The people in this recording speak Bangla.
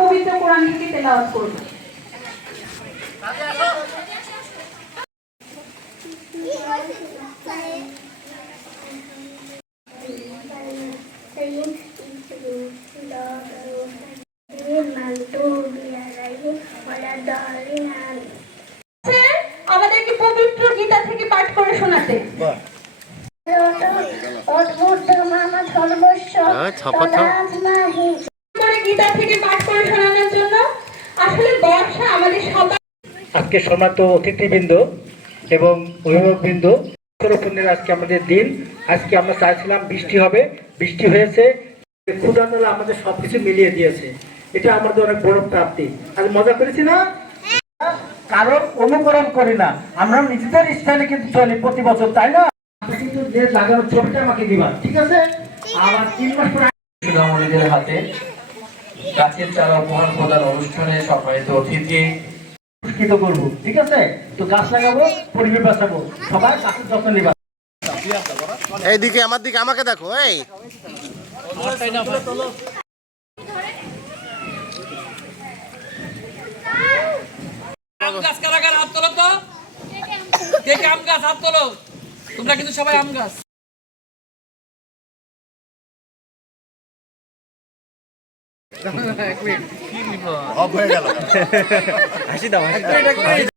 পবিত্র কোরআন থেকে তেলাওয়াত করব। আমাদেরকে পবিত্র গীতা থেকে পাঠ করে শোনাতে গীতা থেকে পাঠ করে শোনানোর জন্য আসলে বর্ষা আমাদের সবাই আজকে সম্মানিত অতিথিবৃন্দ এবং অভিভাবকবৃন্দ, আজকে আমাদের দিন। আজকে আমরা চাইছিলাম বৃষ্টি হবে, বৃষ্টি হয়েছে। ক্ষুধার্তরা আমাদের সবকিছু মিলিয়ে দিয়েছে, এটা আমাদের অনেক বড় প্রাপ্তি। আজ মজা করেছি না, কারণ অনুকরণ করি না, আমরা নিজেদের স্টাইলে কিন্তু চলি প্রতি বছর, তাই না? কিন্তু যে লাগানোর ছবিটা আমাকে দিবা, ঠিক আছে? আমার 3 মাস পরে আমাদের হাতে গাছের চারা উপহার প্রদান অনুষ্ঠানে সম্মানিত অতিথি পুরস্কৃত করবো, ঠিক আছে? তো গাছ লাগাবো, পরিবেশ বাঁচাবো, সবাই গাছের যত্ন নিবা। এইদিকে আমার দিকে, আমাকে দেখো। এই আম গাছ কারাগার হাত তোলো তো, কে কে আম গাছ হাত তোলো। তোমরা কিন্তু সবাই আম গাছ। অফ হয়ে গেল। হাসি দাও, হাসি দাও।